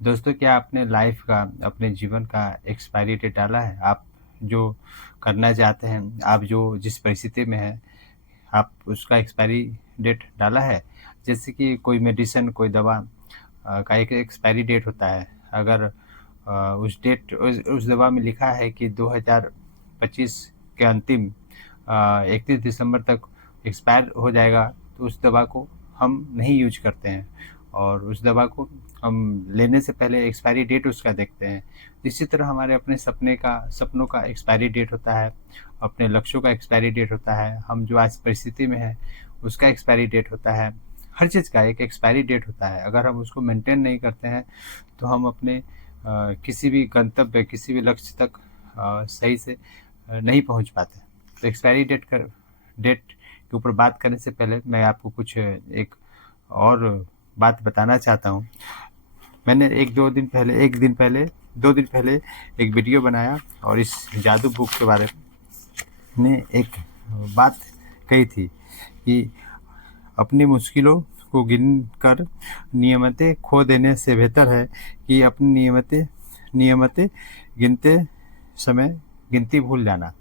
दोस्तों, क्या आपने लाइफ का, अपने जीवन का एक्सपायरी डेट डाला है? आप जो करना चाहते हैं, आप जो जिस परिस्थिति में हैं, आप उसका एक्सपायरी डेट डाला है? जैसे कि कोई मेडिसिन, कोई दवा का एक एक्सपायरी डेट होता है। अगर उस दवा में लिखा है कि 2025 के अंतिम 31 दिसंबर तक एक्सपायर हो जाएगा, तो उस दवा को हम नहीं यूज़ करते हैं और उस दवा को हम लेने से पहले एक्सपायरी डेट उसका देखते हैं। इसी तरह हमारे अपने सपनों का एक्सपायरी डेट होता है, अपने लक्ष्यों का एक्सपायरी डेट होता है, हम जो आज परिस्थिति में हैं, उसका एक्सपायरी डेट होता है। हर चीज़ का एक एक्सपायरी डेट होता है। अगर हम उसको मेंटेन नहीं करते हैं, तो हम अपने किसी भी गंतव्य, किसी भी लक्ष्य तक सही से नहीं पहुँच पाते। तो एक्सपायरी डेट के ऊपर बात करने से पहले मैं आपको कुछ एक और बात बताना चाहता हूँ। मैंने 2 दिन पहले एक वीडियो बनाया और इस जादू बुक के बारे में एक बात कही थी कि अपनी मुश्किलों को गिनकर नियमतें खो देने से बेहतर है कि अपनी नियमतें गिनते समय गिनती भूल जाना।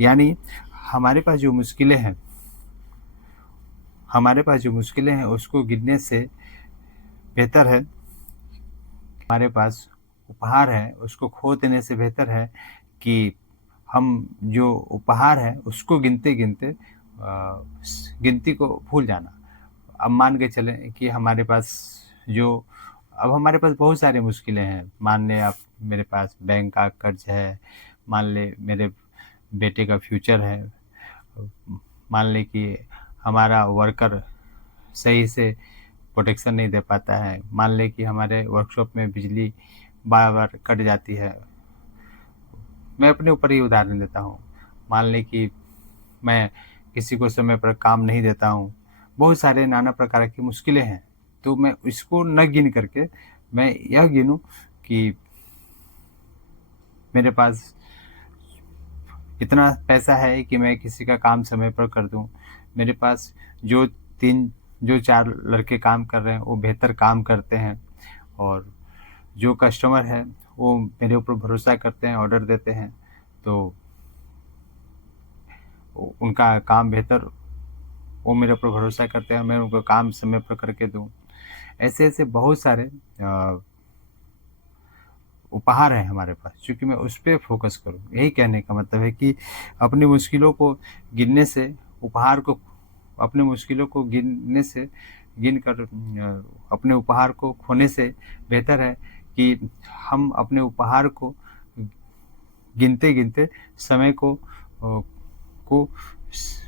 यानी हमारे पास जो मुश्किलें हैं उसको गिनने से बेहतर है, हमारे पास उपहार है उसको खो देने से बेहतर है कि हम जो उपहार है उसको गिनते-गिनते गिनती को भूल जाना। अब मान के चलें कि हमारे पास बहुत सारी मुश्किलें हैं। मान लें आप, मेरे पास बैंक का कर्ज है, मान लें मेरे बेटे का फ्यूचर है, मान लें कि हमारा वर्कर सही से प्रोटेक्शन नहीं दे पाता है, मान लें कि हमारे वर्कशॉप में बिजली बार-बार कट जाती है। मैं अपने ऊपर ही उदाहरण देता हूँ। मान लें कि मैं किसी को समय पर काम नहीं देता हूँ। बहुत सारे नाना प्रकार की मुश्किलें हैं। तो मैं इसको न गिन करके मैं यह गिनूँ कि मेरे पास इतना पैसा है कि मैं किसी का काम समय पर कर दूँ। मेरे पास जो 4 लड़के काम कर रहे हैं, वो बेहतर काम करते हैं और जो कस्टमर है, वो मेरे ऊपर भरोसा करते हैं, ऑर्डर देते हैं, तो उनका काम बेहतर, वो मेरे ऊपर भरोसा करते हैं, मैं उनको काम समय पर करके दूँ। ऐसे-ऐसे बहुत सारे उपहार हैं हमारे पास, चूँकि मैं उस पे फ़ोकस करूँ। यही कहने का मतलब है कि अपनी मुश्किलों को गिनने से उपहार को अपनी मुश्किलों को गिनकर अपने उपहार को खोने से बेहतर है कि हम अपने उपहार को गिनते-गिनते समय को स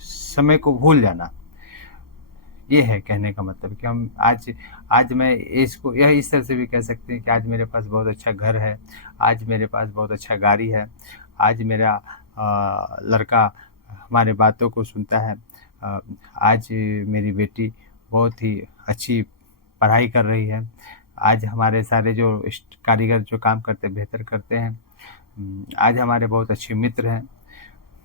समय को भूल जाना। ये है कहने का मतलब कि हम आज मैं इसको यह इस तरह से भी कह सकते हैं कि आज मेरे पास बहुत अच्छा घर है, आज मेरे पास बहुत अच्छा गाड़ी है, आज मेरा लड़का हमारे बातों को सुनता है। आज मेरी बेटी बहुत ही अच्छी पढ़ाई कर रही है। आज हमारे सारे जो कारीगर जो काम करते हैं, बेहतर करते हैं। आज हमारे बहुत अच्छे मित्र हैं।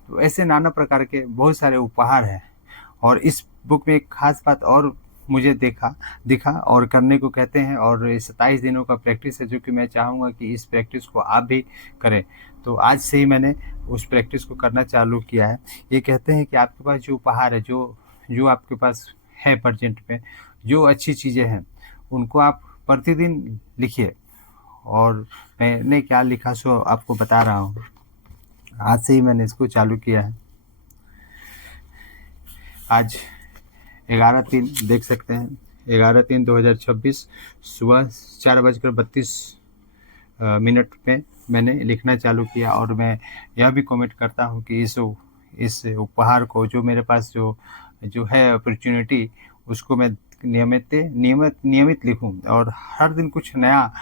तो ऐसे नाना प्रकार के बहुत सारे उपहार हैं और इस बुक में एक ख़ास बात और मुझे दिखा और करने को कहते हैं और ये 27 दिनों का प्रैक्टिस है, जो कि मैं चाहूँगा कि इस प्रैक्टिस को आप भी करें। तो आज से ही मैंने उस प्रैक्टिस को करना चालू किया है। ये कहते हैं कि आपके पास जो उपहार है, जो आपके पास है प्रेज़ेंट में, जो अच्छी चीज़ें हैं, उनको आप प्रतिदिन लिखिए और मैंने क्या लिखा सो आपको बता रहा हूँ। आज से ही मैंने इसको चालू किया है। आज 11/3 देख सकते हैं, 11/3/2026 सुबह 4:32 मिनट पे मैंने लिखना चालू किया और मैं यह भी कमेंट करता हूँ कि इस उपहार को, जो मेरे पास जो है अपॉर्च्युनिटी, उसको मैं नियमित लिखूँ और हर दिन कुछ नया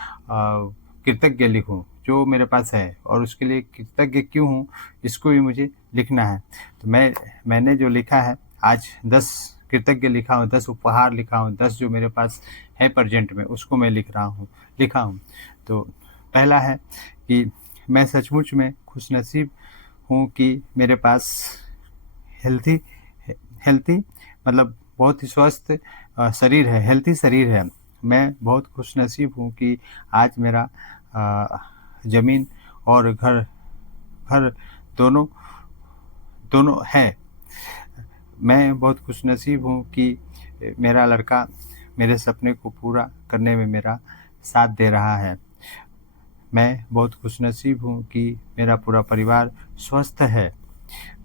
कृतज्ञ लिखूँ जो मेरे पास है और उसके लिए कृतज्ञ क्यों हूँ, इसको भी मुझे लिखना है। तो मैंने जो लिखा है, आज 10 कृतज्ञ लिखा हूँ, 10 उपहार लिखा हूँ, 10 जो मेरे पास है प्रेज़ेंट में, उसको मैं लिखा हूँ। तो पहला है कि मैं सचमुच में खुशनसीब हूँ कि मेरे पास हेल्थी हेल्थी मतलब बहुत ही स्वस्थ शरीर है, हेल्थी शरीर है मैं बहुत खुशनसीब हूँ कि आज मेरा ज़मीन और घर घर दोनों दोनों है। मैं बहुत खुशनसीब हूँ कि मेरा लड़का मेरे सपने को पूरा करने में मेरा साथ दे रहा है। मैं बहुत खुशनसीब हूँ कि मेरा पूरा परिवार स्वस्थ है।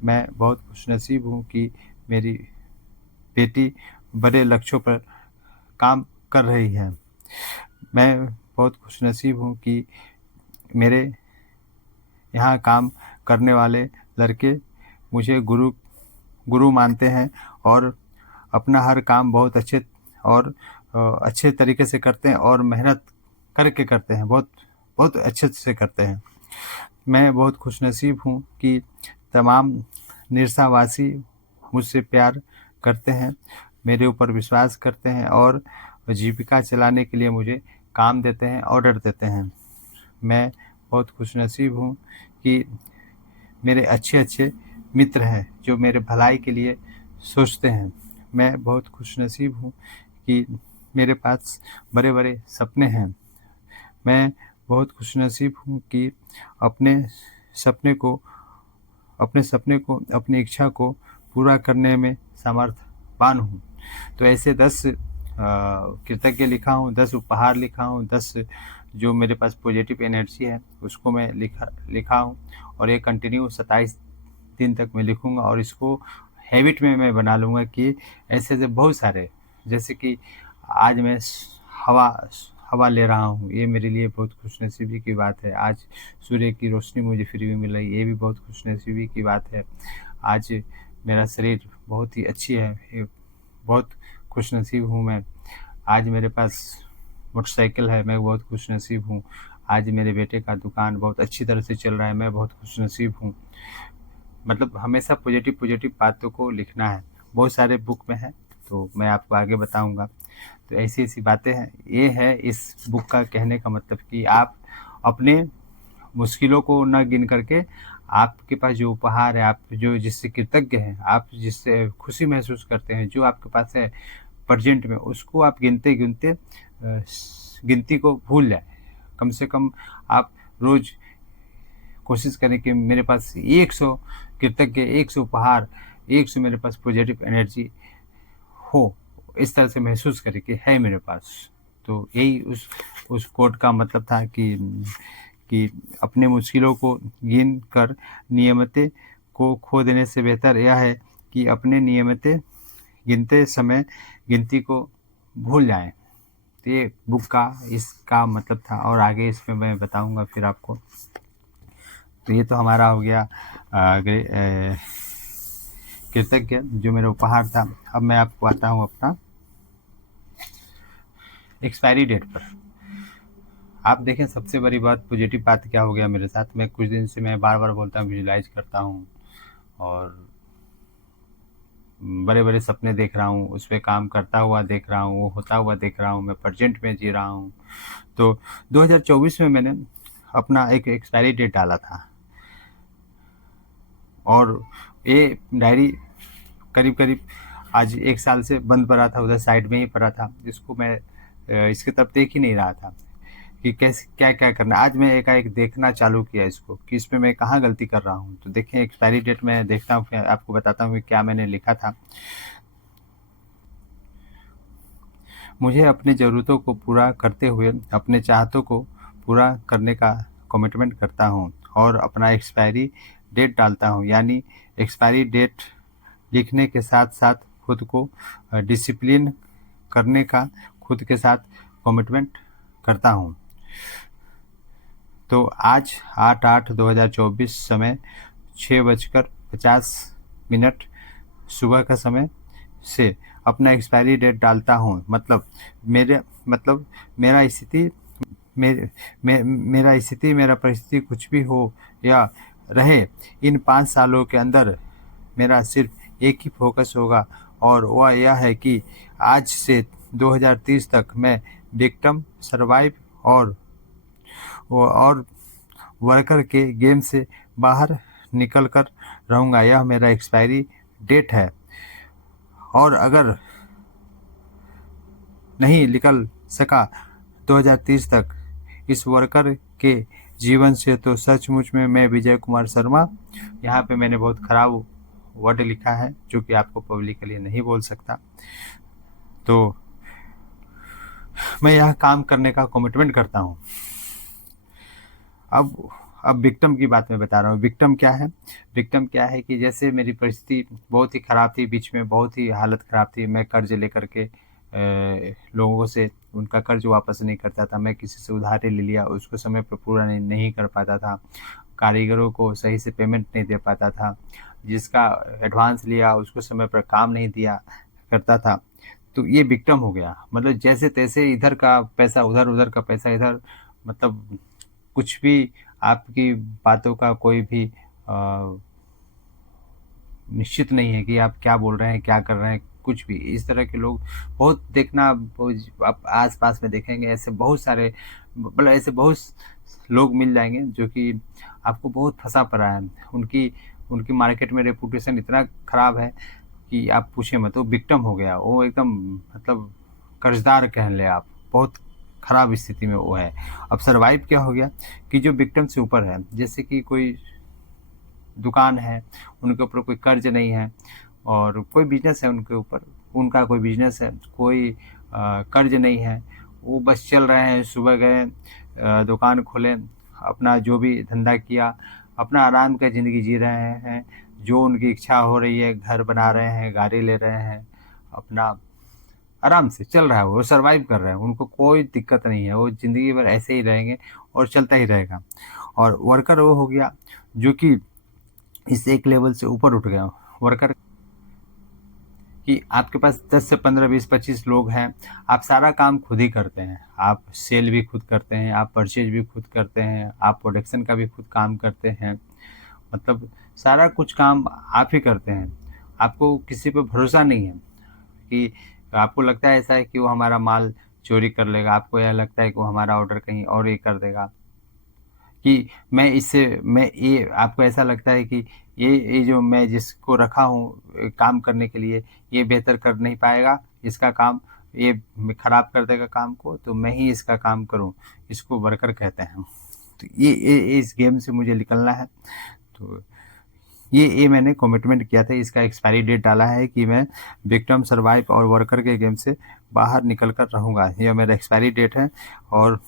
मैं बहुत खुशनसीब हूँ कि मेरी बेटी बड़े लक्ष्यों पर काम कर रही है। मैं बहुत खुशनसीब हूँ कि मेरे यहाँ काम करने वाले लड़के मुझे गुरु मानते हैं और अपना हर काम बहुत अच्छे तरीके से करते हैं और मेहनत करके करते हैं, बहुत बहुत अच्छे से करते हैं। मैं बहुत खुशनसीब हूँ कि तमाम निरसावासी मुझसे प्यार करते हैं, मेरे ऊपर विश्वास करते हैं और जीविका चलाने के लिए मुझे काम देते हैं, ऑर्डर देते हैं। मैं बहुत खुशनसीब हूँ कि मेरे अच्छे-अच्छे मित्र हैं, जो मेरे भलाई के लिए सोचते हैं। मैं बहुत खुशनसीब हूँ कि मेरे पास बड़े-बड़े सपने हैं। मैं बहुत खुशनसीब हूँ कि अपने सपने को अपनी इच्छा को पूरा करने में समर्थवान हूँ। तो ऐसे 10 कृतज्ञ लिखा हूँ, 10 उपहार लिखा हूँ, 10 जो मेरे पास पॉजिटिव एनर्जी है उसको मैं लिखा हूँ और ये कंटिन्यू 27 दिन तक मैं लिखूँगा और इसको हैबिट में मैं बना लूँगा कि ऐसे बहुत सारे, जैसे कि आज मैं हवा हवा ले रहा हूँ, ये मेरे लिए बहुत खुशनसीबी की बात है। आज सूर्य की रोशनी मुझे फ्री में मिल रही है, ये भी बहुत खुशनसीबी की बात है। आज मेरा शरीर बहुत ही अच्छी है, ये बहुत खुशनसीब हूँ मैं। आज मेरे पास मोटरसाइकिल है, मैं बहुत खुशनसीब हूँ। आज मेरे बेटे का दुकान बहुत अच्छी तरह से चल रहा है, मैं बहुत खुशनसीब हूँ। मतलब हमेशा पॉजिटिव बातों को लिखना है। बहुत सारे बुक में है, तो मैं आपको आगे बताऊँगा। तो ऐसी-ऐसी बातें हैं। ये है इस बुक का कहने का मतलब कि आप अपने मुश्किलों को न गिन करके आपके पास जो उपहार है, आप जो जिससे कृतज्ञ हैं, आप जिससे खुशी महसूस करते हैं, जो आपके पास है प्रेज़ेंट में, उसको आप गिनते-गिनते गिनती को भूल जाएँ। कम से कम आप रोज़ कोशिश करें कि मेरे पास 100 कृतज्ञ, 100 उपहार, 100 मेरे पास पॉजिटिव एनर्जी हो, इस तरह से महसूस करें कि है मेरे पास। तो यही उस कोट का मतलब था कि अपने मुश्किलों को गिन कर नियमतें को खो देने से बेहतर यह है कि अपने नियमतें गिनते समय गिनती को भूल जाएँ। तो ये बुक का इसका मतलब था और आगे इसमें मैं बताऊँगा फिर आपको। तो ये तो हमारा हो गया कृतज्ञ जो मेरा उपहार था। अब मैं आपको आता हूँ अपना एक्सपायरी डेट पर। आप देखें सबसे बड़ी बात पॉजिटिव बात क्या हो गया मेरे साथ, मैं कुछ दिन से मैं बार-बार बोलता हूँ, विजुअलाइज़ करता हूँ और बड़े-बड़े सपने देख रहा हूँ, उस पे काम करता हुआ देख रहा हूँ, वो होता हुआ देख रहा हूँ, मैं प्रेज़ेंट में जी रहा हूँ। तो 2024 में मैंने अपना एक एक्सपायरी डेट डाला था और ये डायरी करीब-करीब आज 1 साल से बंद पड़ा था, उधर साइड में ही पड़ा था। इसको मैं इसकी तरफ देख ही नहीं रहा था कि कैसे क्या-क्या करना है। आज मैं एकाएक देखना चालू किया इसको कि इसमें मैं कहाँ गलती कर रहा हूँ। तो देखें एक्सपायरी डेट मैं देखता हूँ, फिर आपको बताता हूँ कि क्या मैंने लिखा था। मुझे अपनी ज़रूरतों को पूरा करते हुए अपने चाहतों को पूरा करने का कमिटमेंट करता हूँ और अपना एक्सपायरी डेट डालता हूँ। यानी एक्सपायरी डेट लिखने के साथ-साथ खुद को डिसिप्लिन करने का खुद के साथ कमिटमेंट करता हूँ। तो आज 8/8/2024 समय 6:50 सुबह का समय से अपना एक्सपायरी डेट डालता हूँ। मतलब मेरा स्थिति मेरा परिस्थिति कुछ भी हो या रहे, इन 5 सालों के अंदर मेरा सिर्फ एक ही फ़ोकस होगा और वह यह है कि आज से 2030 तक मैं विक्टिम, सर्वाइव और वर्कर के गेम से बाहर निकल कर रहूँगा। यह मेरा एक्सपायरी डेट है और अगर नहीं निकल सका 2030 तक इस वर्कर के जीवन से, तो सचमुच में मैं विजय कुमार शर्मा, यहाँ पे मैंने बहुत खराब वर्ड लिखा है जो कि आपको पब्लिकली नहीं बोल सकता, तो मैं यह काम करने का कमिटमेंट करता हूँ। अब विक्टिम की बात मैं बता रहा हूँ। विक्टिम क्या है कि जैसे मेरी परिस्थिति बहुत ही ख़राब थी, बीच में बहुत ही हालत ख़राब थी। मैं कर्ज लेकर के लोगों से उनका कर्ज वापस नहीं करता था। मैं किसी से उधारी ले लिया, उसको समय पर पूरा नहीं कर पाता था। कारीगरों को सही से पेमेंट नहीं दे पाता था। जिसका एडवांस लिया उसको समय पर काम नहीं दिया करता था। तो ये विक्टिम हो गया। मतलब जैसे तैसे इधर का पैसा उधर, उधर का पैसा इधर, मतलब कुछ भी आपकी बातों का कोई भी निश्चित नहीं है कि आप क्या बोल रहे हैं, क्या कर रहे हैं, कुछ भी। इस तरह के लोग बहुत देखना, आप आस-पास में देखेंगे ऐसे बहुत सारे, मतलब ऐसे बहुत लोग मिल जाएँगे जो कि आपको बहुत फँसा पड़ा है। उनकी उनकी मार्केट में रेपुटेशन इतना ख़राब है कि आप पूछिए मत। वो विक्टिम हो गया, वो एकदम मतलब कर्ज़दार कह लें आप, बहुत ख़राब स्थिति में वो है। अब सर्वाइव क्या हो गया कि जो विक्टिम से ऊपर है, जैसे कि कोई दुकान है, उनके ऊपर कोई कर्ज नहीं है, और कोई बिजनेस है उनके ऊपर, उनका कोई बिजनेस है, कोई कर्ज नहीं है, वो बस चल रहे हैं। सुबह गए, दुकान खोले, अपना जो भी धंधा किया, अपना आराम का ज़िंदगी जी रहे हैं। जो उनकी इच्छा हो रही है, घर बना रहे हैं, गाड़ी ले रहे हैं, अपना आराम से चल रहा है, वो सर्वाइव कर रहे हैं, उनको कोई दिक्कत नहीं है। वो ज़िंदगी भर ऐसे ही रहेंगे और चलता ही रहेगा। और वर्कर वो हो गया जो कि इस एक लेवल से ऊपर उठ गया। वर्कर कि आपके पास 10 से 15, 20, 25 लोग हैं, आप सारा काम खुद ही करते हैं। आप सेल भी खुद करते हैं, आप परचेज भी खुद करते हैं, आप प्रोडक्शन का भी खुद काम करते हैं। मतलब सारा कुछ काम आप ही करते हैं। आपको किसी पे भरोसा नहीं है कि आपको लगता है ऐसा है कि वो हमारा माल चोरी कर लेगा, आपको यह लगता है कि वो हमारा ऑर्डर कहीं और ये कर देगा, कि मैं ये आपको ऐसा लगता है कि ये जो मैं जिसको रखा हूँ काम करने के लिए, ये बेहतर कर नहीं पाएगा, इसका काम ये खराब कर देगा काम को, तो मैं ही इसका काम करूँ, इसको वर्कर कहते हैं। तो ये इस गेम से मुझे निकलना है। तो ये मैंने कमिटमेंट किया था। इसका एक्सपायरी डेट डाला है कि मैं विक्टिम, सर्वाइव और वर्कर के गेम से बाहर निकल कर रहूँगा। यह मेरा एक्सपायरी डेट है, और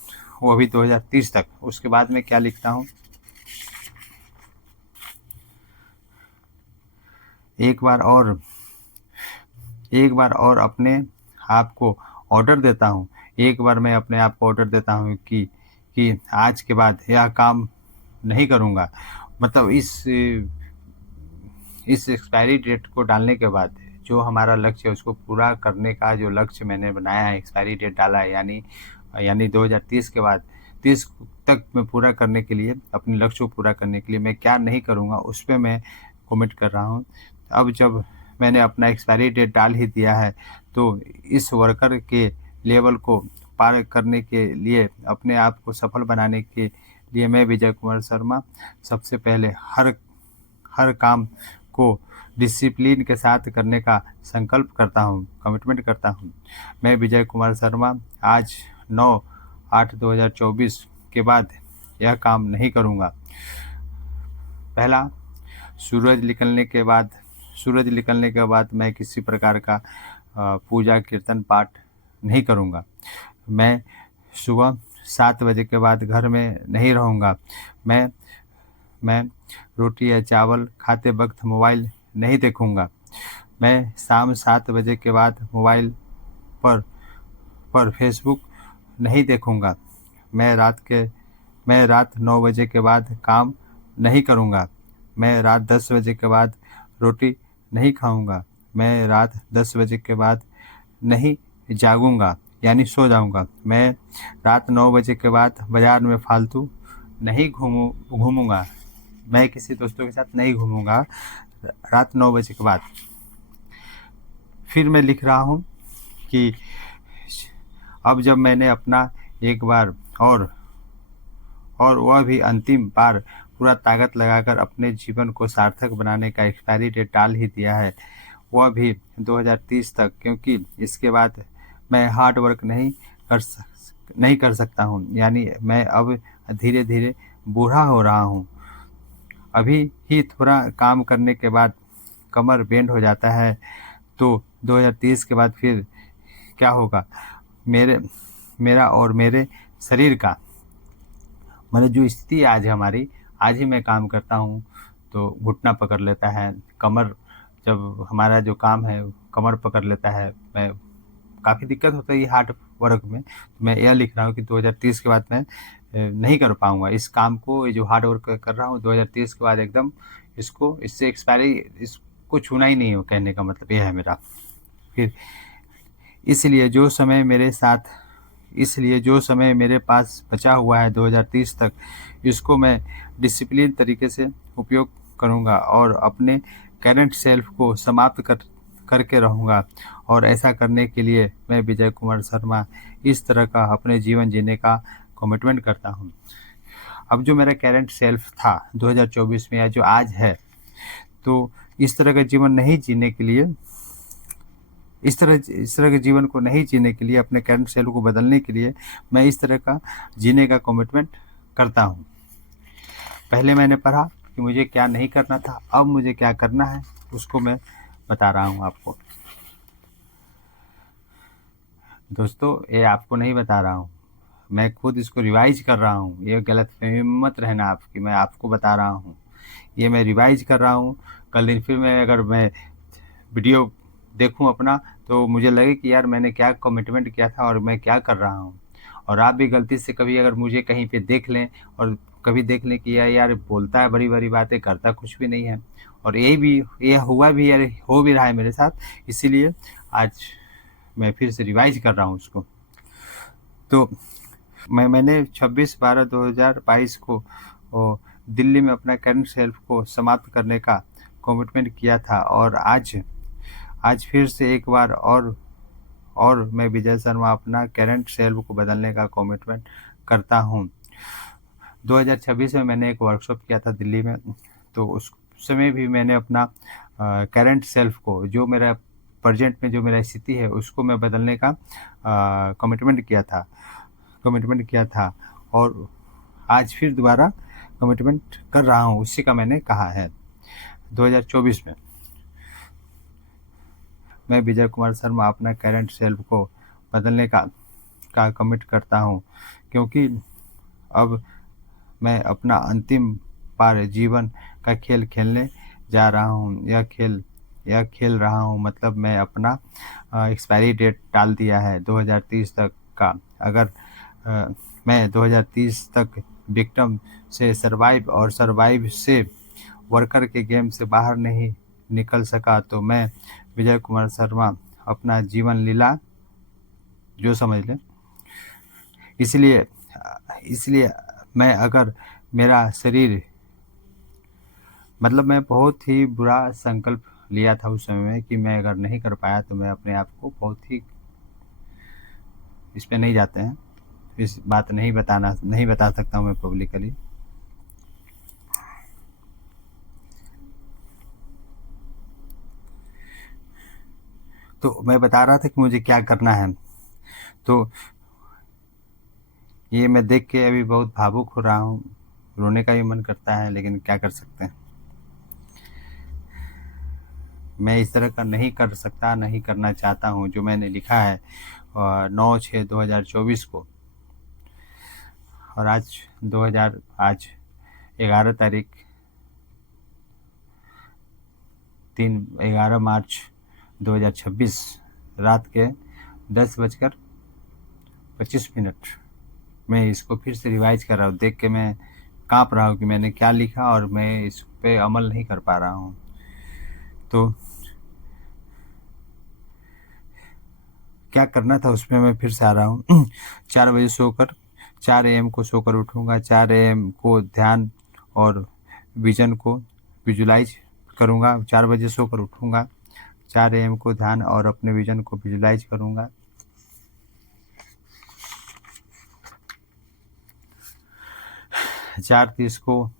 वो भी 2030 तक। उसके बाद मैं क्या लिखता हूँ, एक बार और अपने आप को ऑर्डर देता हूँ। एक बार मैं अपने आप को ऑर्डर देता हूँ कि आज के बाद यह काम नहीं करूँगा। मतलब इस एक्सपायरी डेट को डालने के बाद जो हमारा लक्ष्य है उसको पूरा करने का जो लक्ष्य मैंने बनाया है, एक्सपायरी डेट डाला है, यानी 2030 के बाद 30 तक मैं पूरा करने के लिए, अपने लक्ष्य को पूरा करने के लिए मैं क्या नहीं करूँगा, उस पे मैं कमिट कर रहा हूँ। अब जब मैंने अपना एक्सपायरी डेट डाल ही दिया है, तो इस वर्कर के लेवल को पार करने के लिए, अपने आप को सफल बनाने के लिए मैं विजय कुमार शर्मा सबसे पहले हर काम को डिसिप्लिन के साथ करने का संकल्प करता हूँ, कमिटमेंट करता हूँ। मैं विजय कुमार शर्मा आज 9/8/2024 के बाद यह काम नहीं करूँगा। पहला, सूरज निकलने के बाद मैं किसी प्रकार का पूजा, कीर्तन, पाठ नहीं करूँगा। मैं सुबह 7 बजे के बाद घर में नहीं रहूँगा। मैं रोटी या चावल खाते वक्त मोबाइल नहीं देखूँगा। मैं शाम 7 बजे के बाद मोबाइल पर फेसबुक नहीं देखूँगा। मैं रात 9 बजे के बाद काम नहीं करूँगा। मैं रात 10 बजे के बाद रोटी नहीं खाऊँगा। मैं रात 10 बजे के बाद नहीं जागूँगा, यानी सो जाऊँगा। मैं रात 9 बजे के बाद बाज़ार में फालतू नहीं घूमूँगा। मैं किसी दोस्तों के साथ नहीं घूमूँगा रात 9 बजे के बाद। फिर मैं लिख रहा हूँ कि अब जब मैंने अपना एक बार और वह भी अंतिम बार पूरा ताकत लगाकर अपने जीवन को सार्थक बनाने का एक्सपायरी डेट डाल ही दिया है, वह भी 2030 तक, क्योंकि इसके बाद मैं हार्ड वर्क नहीं नहीं कर सकता हूँ। यानी मैं अब धीरे धीरे बूढ़ा हो रहा हूँ। अभी ही थोड़ा काम करने के बाद कमर बेंड हो जाता है, तो 2030 के बाद फिर क्या होगा? मेरे मेरा और मेरे शरीर का, मतलब जो स्थिति आज है हमारी, आज ही मैं काम करता हूँ तो घुटना पकड़ लेता है, कमर, जब हमारा जो काम है कमर पकड़ लेता है, मैं काफ़ी दिक्कत होता है ये हार्ड वर्क में। तो मैं यह लिख रहा हूँ कि 2030 के बाद मैं नहीं कर पाऊँगा इस काम को, ये जो हार्ड वर्क कर रहा हूँ 2030 के बाद एकदम इससे एक्सपायरी, इसको छूना ही नहीं हो, कहने का मतलब ये है मेरा। फिर इसलिए जो समय मेरे पास बचा हुआ है 2030 तक, इसको मैं डिसिप्लिन तरीके से उपयोग करूँगा और अपने करंट सेल्फ को समाप्त करके रहूँगा। और ऐसा करने के लिए मैं विजय कुमार शर्मा इस तरह का अपने जीवन जीने का कमिटमेंट करता हूँ। अब जो मेरा करंट सेल्फ था 2024 में या जो आज है, तो इस तरह का जीवन नहीं जीने के लिए, इस तरह के जीवन को नहीं जीने के लिए, अपने करंट सेल्फ को बदलने के लिए मैं इस तरह का जीने का कमिटमेंट करता हूँ। पहले मैंने पढ़ा कि मुझे क्या नहीं करना था, अब मुझे क्या करना है उसको मैं बता रहा हूँ आपको। दोस्तों, ये आपको नहीं बता रहा हूँ, मैं खुद इसको रिवाइज कर रहा हूँ। ये गलतफहमी मत रहना आपकी, मैं आपको बता रहा हूँ, ये मैं रिवाइज कर रहा हूँ। कल दिन फिर अगर मैं वीडियो देखूं अपना, तो मुझे लगे कि यार मैंने क्या कमिटमेंट किया था और मैं क्या कर रहा हूं। और आप भी गलती से कभी अगर मुझे कहीं पे देख लें और कभी देख लें कि यार बोलता है बड़ी बड़ी बातें, करता कुछ भी नहीं है, और ये हुआ भी, यार हो भी रहा है मेरे साथ, इसीलिए आज मैं फिर से रिवाइज कर रहा हूँ उसको। तो मैंने 26/12/2022 को दिल्ली में अपना करंट सेल्फ को समाप्त करने का कमिटमेंट किया था, और आज फिर से एक बार और मैं विजय शर्मा अपना करंट सेल्फ को बदलने का कमिटमेंट करता हूँ। 2026 में मैंने एक वर्कशॉप किया था दिल्ली में, तो उस समय भी मैंने अपना करंट सेल्फ को, जो मेरा प्रेजेंट में जो मेरा स्थिति है, उसको मैं बदलने का कमिटमेंट किया था और आज फिर दोबारा कमिटमेंट कर रहा हूँ, उसी का मैंने कहा है। 2024 में मैं विजय कुमार शर्मा अपना करंट सेल्फ को बदलने का कमिट करता हूँ, क्योंकि अब मैं अपना अंतिम बार जीवन का खेल खेलने जा रहा हूँ। यह खेल रहा हूँ, मतलब मैं अपना एक्सपायरी डेट डाल दिया है 2030 तक का। अगर मैं 2030 तक विक्टिम से सर्वाइव से वर्कर के गेम से बाहर नहीं निकल सका, तो मैं विजय कुमार शर्मा अपना जीवन लीला जो समझ लें। इसलिए मैं, अगर मेरा शरीर, मतलब मैं बहुत ही बुरा संकल्प लिया था उस समय में कि मैं अगर नहीं कर पाया तो मैं अपने आप को बहुत ही, इस पे नहीं जाते हैं, इस बात नहीं बता सकता हूँ मैं पब्लिकली। तो मैं बता रहा था कि मुझे क्या करना है। तो ये मैं देख के अभी बहुत भावुक हो रहा हूँ, रोने का भी मन करता है, लेकिन क्या कर सकते हैं। मैं इस तरह का नहीं कर सकता, नहीं करना चाहता हूँ जो मैंने लिखा है 9/6/2024 को। और आज 11 तारीख 11 मार्च 2026 रात के 10:25 मैं इसको फिर से रिवाइज कर रहा हूँ। देख के मैं काँप रहा हूँ कि मैंने क्या लिखा और मैं इस पे अमल नहीं कर पा रहा हूँ। तो क्या करना था उसमें मैं फिर से आ रहा हूँ। 4 बजे सोकर 4 AM को सोकर उठूँगा। 4 AM को ध्यान और विजन को विजुलाइज करूँगा। 4 बजे सोकर उठूँगा, 4 AM को ध्यान और अपने विजन को विजुलाइज करूँगा। 4:30 को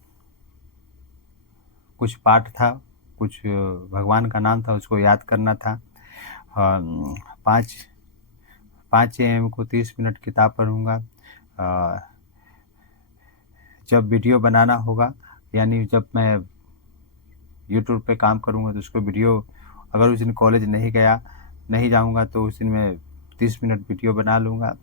कुछ पाठ था, कुछ भगवान का नाम था, उसको याद करना था। 5 5 AM को 30 मिनट किताब पढ़ूँगा। जब वीडियो बनाना होगा, यानी जब मैं यूट्यूब पे काम करूँगा तो उसको वीडियो, अगर उस दिन कॉलेज नहीं जाऊँगा तो उस दिन मैं 30 मिनट वीडियो बना लूँगा।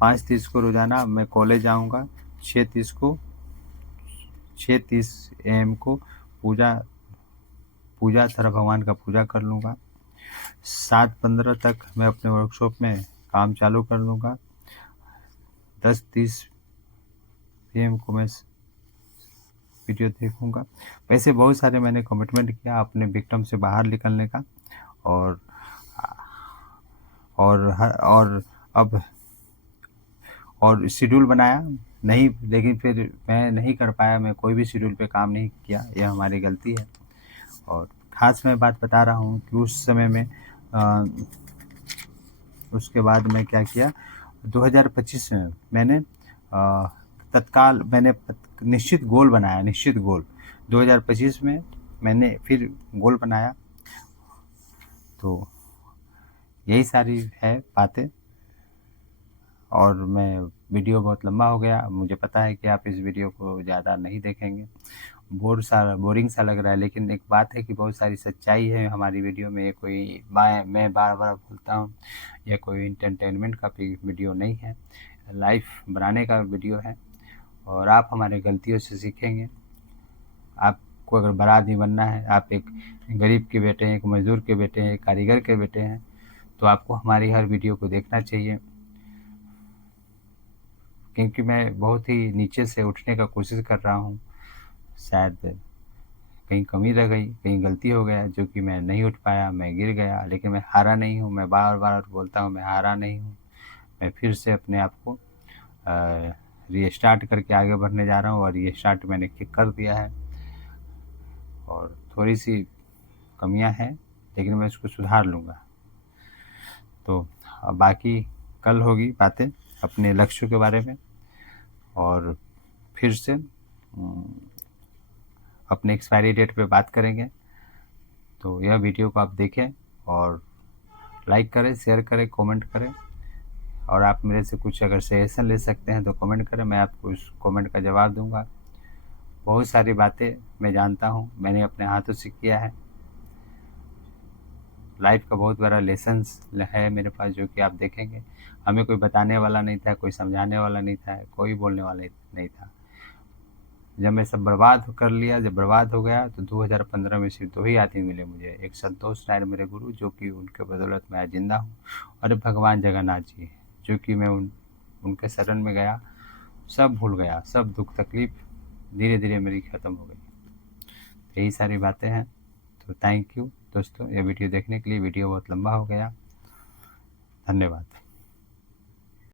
5:30 को रोज़ाना मैं कॉलेज जाऊँगा। 6:30 AM को पूजा तरह भगवान का पूजा कर लूँगा। 7:15 तक मैं अपने वर्कशॉप में काम चालू कर लूँगा। 10:30 PM को मैं वीडियो देखूँगा। वैसे बहुत सारे मैंने कमिटमेंट किया अपने विक्टिम से बाहर निकलने का, और अब शेड्यूल बनाया नहीं, लेकिन फिर मैं नहीं कर पाया। मैं कोई भी शेड्यूल पे काम नहीं किया, यह हमारी गलती है। और ख़ास मैं बात बता रहा हूँ कि उस समय में उसके बाद मैं क्या किया, 2025 में मैंने तत्काल मैंने निश्चित गोल बनाया। 2025 में मैंने फिर गोल बनाया। तो यही सारी है बातें। और मैं वीडियो बहुत लंबा हो गया, मुझे पता है कि आप इस वीडियो को ज़्यादा नहीं देखेंगे, बोरिंग सा लग रहा है, लेकिन एक बात है कि बहुत सारी सच्चाई है हमारी वीडियो में। ये कोई मैं बार बार बोलता हूँ, यह कोई इंटरटेनमेंट का वीडियो नहीं है, लाइफ बनाने का वीडियो है। और आप हमारे गलतियों से सीखेंगे। आपको अगर बड़ा आदमी बनना है, आप एक गरीब के बेटे हैं, एक मजदूर के बेटे हैं, एक कारीगर के बेटे हैं, तो आपको हमारी हर वीडियो को देखना चाहिए। क्योंकि मैं बहुत ही नीचे से उठने का कोशिश कर रहा हूँ। शायद कहीं कमी रह गई, कहीं गलती हो गया जो कि मैं नहीं उठ पाया, मैं गिर गया, लेकिन मैं हारा नहीं हूँ। मैं बार बार बोलता हूँ, मैं हारा नहीं हूँ। मैं फिर से अपने आप को रीस्टार्ट करके आगे बढ़ने जा रहा हूँ, और रीस्टार्ट मैंने कर दिया है। और थोड़ी सी कमियां हैं, लेकिन मैं इसको सुधार लूँगा। तो बाकी कल होगी बातें अपने लक्ष्यों के बारे में, और फिर से अपने एक्सपायरी डेट पे बात करेंगे। तो यह वीडियो को आप देखें और लाइक करें, शेयर करें, कमेंट करें। और आप मेरे से कुछ अगर सजेशन ले सकते हैं तो कमेंट करें, मैं आपको उस कमेंट का जवाब दूंगा। बहुत सारी बातें मैं जानता हूँ, मैंने अपने हाथों से किया है। लाइफ का बहुत बड़ा लेसन्स है मेरे पास, जो कि आप देखेंगे। हमें कोई बताने वाला नहीं था, कोई समझाने वाला नहीं था, कोई बोलने वाला नहीं था। जब मैं सब बर्बाद कर लिया, जब बर्बाद हो गया, तो 2015 में सिर्फ 2 ही आदमी मिले मुझे। एक संतोष नायर मेरे गुरु, जो कि उनके बदौलत मैं आज जिंदा हूँ, और भगवान जगन्नाथ जी, जो कि मैं उनके शरण में गया, सब भूल गया, सब दुख तकलीफ धीरे धीरे मेरी ख़त्म हो गई। यही सारी बातें हैं। तो थैंक यू दोस्तों, ये वीडियो देखने के लिए। वीडियो बहुत लंबा हो गया, धन्यवाद।